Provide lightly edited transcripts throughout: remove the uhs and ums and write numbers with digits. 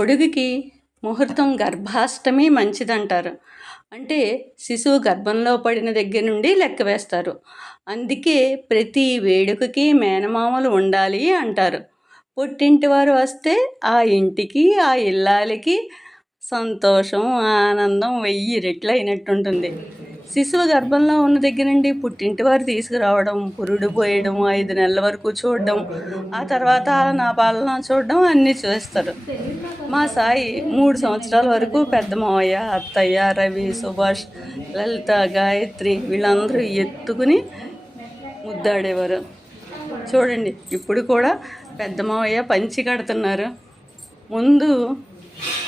ఒడుగుకి ముహూర్తం గర్భాష్టమి మంచిదంటారు. అంటే శిశువు గర్భంలో పడిన దగ్గర నుండి లెక్క వేస్తారు. అందుకే ప్రతి వేడుకకి మేనమామలు ఉండాలి అంటారు. పుట్టింటి వారు వస్తే ఆ ఇంటికి, ఆ ఇల్లాలికి సంతోషం, ఆనందం 1000 రెట్లు అయినట్టుంటుంది. శిశువు గర్భంలో ఉన్న దగ్గర నుండి పుట్టింటి వారు తీసుకురావడం, పురుడు పోయడం, 5 నెలల వరకు చూడడం, ఆ తర్వాత నా పాలన చూడడం అన్నీ చేస్తారు. మా సాయి 3 సంవత్సరాల వరకు పెద్ద మావయ్య, అత్తయ్య, రవి, సుభాష్, లలిత, గాయత్రి వీళ్ళందరూ ఎత్తుకుని ముద్దాడేవారు. చూడండి ఇప్పుడు కూడా పెద్ద మావయ్య పంచి కడుతున్నారు. ముందు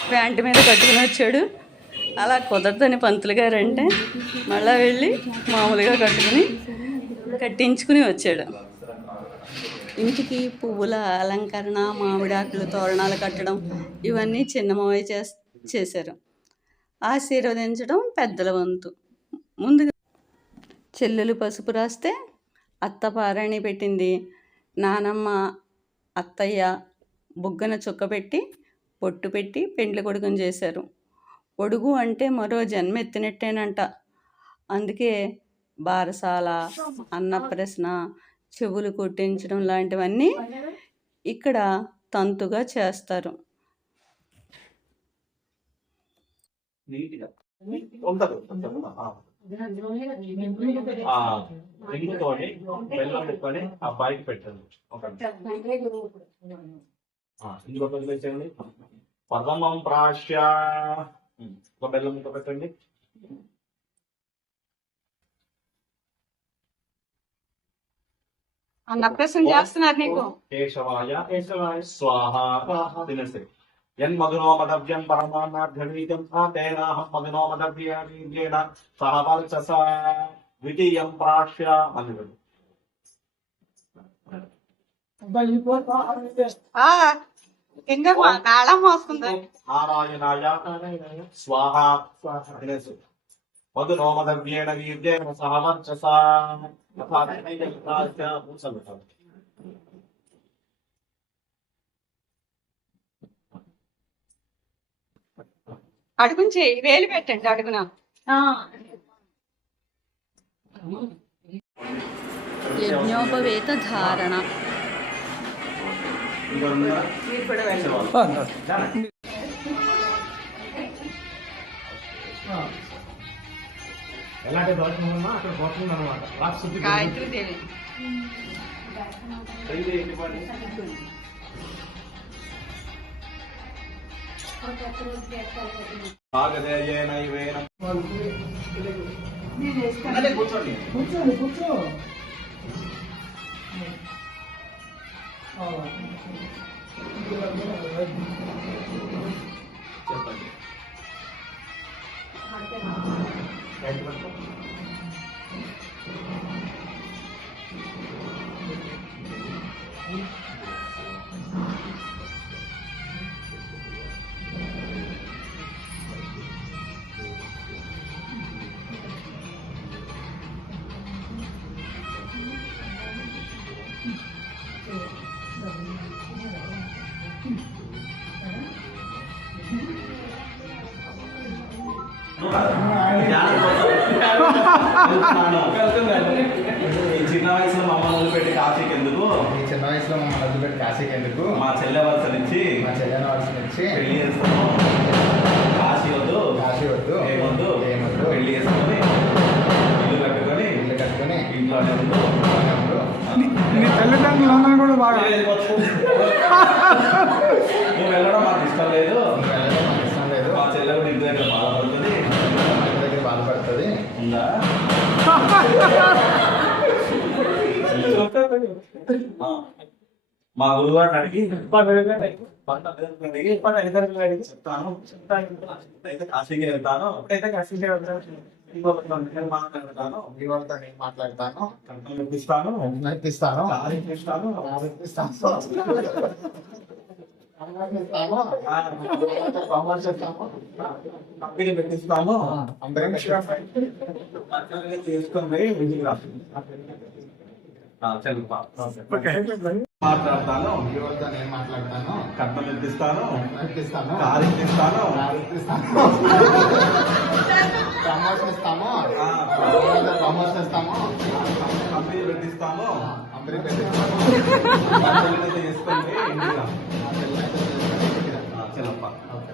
ప్యాంటు మీద కట్టుకుని వచ్చాడు. అలా కుదరదని పంతులు గారు అంటే మళ్ళీ వెళ్ళి మామూలుగా కట్టించుకుని వచ్చాడు. ఇంటికి పువ్వుల అలంకరణ, మామిడాకులు తోరణాలు కట్టడం ఇవన్నీ చిన్న మావయ్య చేశారు. ఆశీర్వదించడం పెద్దల వంతు. ముందుగా చెల్లెలు పసుపు రాస్తే అత్త పారాణి పెట్టింది. నానమ్మ, అత్తయ్య బుగ్గన చుక్క పెట్టి పొట్టు పెట్టి పెండ్లి కొడుకుని చేశారు. ఒడుగు అంటే మరో జన్మ ఎత్తినట్టేనంట. అందుకే బారసాల, అన్నప్రశ్న, చెవులు కుట్టించడం లాంటివన్నీ ఇక్కడ తంతుగా చేస్తారు. పదమం ప్రాశ్య బెల్లం పెట్టండి. అన్నప్రశ్న చేస్తున్నారు నీకు. కేశవాయ స్వాహ తినసి యన్మధునోమదవ్యం పరమాన్నార్థనీతం తేనాహం మధునోమదవ్యేన సహవల్సస ద్వితీయం ప్రాశ్య అని నారాయణాయ స్వాహ తినసి మధునోమదవ్యేన వీర్యేణ సహవర్చస అడుగుని చేయి, వేలు పెట్టండి అడుగున. యజ్ఞోపవేత ధారణ. ఎలాంటి దోషం ఉన్నా అక్కడ పోతుంది అనమాట. గాయత్రీదేవి కూర్చో చెప్పండి. చిన్న వయసులో మమ్మల్ని వదిలిపెట్టి కాశీకి ఎందుకు? మా చెల్లె వలసనిచ్చి పెళ్లి చేస్తాము. కాశీ వద్దు ఏమొద్దు పెళ్లి చేసుకొని ఇల్లు కట్టుకొని ఇంట్లోనే ఉండు. తల్లిదండ్రులందరూ కూడా బాగా నువ్వు వెళ్ళడం మాకు ఇష్టం లేదు. మా చెల్లె కూడా ఇంటి దగ్గర బాధపడుతుంది ఉందా? మా గురువారిని అడిగి చెప్తాను. అయితే కాశీకి వెళ్తాను. మాట్లాడతాను నేర్పిస్తాను కంపెనీ పెట్టిస్తాను. తీసుకొని చెల్లుపా మాట్లాడతాను, ఎవరితో నేను మాట్లాడతాను, కట్నం ఇప్పిస్తాను, ఇప్పిస్తాను, కారు ఇప్పిస్తాను, ప్రమోషన్ ఇస్తాము, ఆ, ప్రమోషన్ ఇస్తాము, కంపెనీ పెట్టిస్తాము, కంపెనీ పెట్టిస్తాము, బట్టలు చేసుకోండి ఇంటికి రా. చెల్లప్ప ఓకే.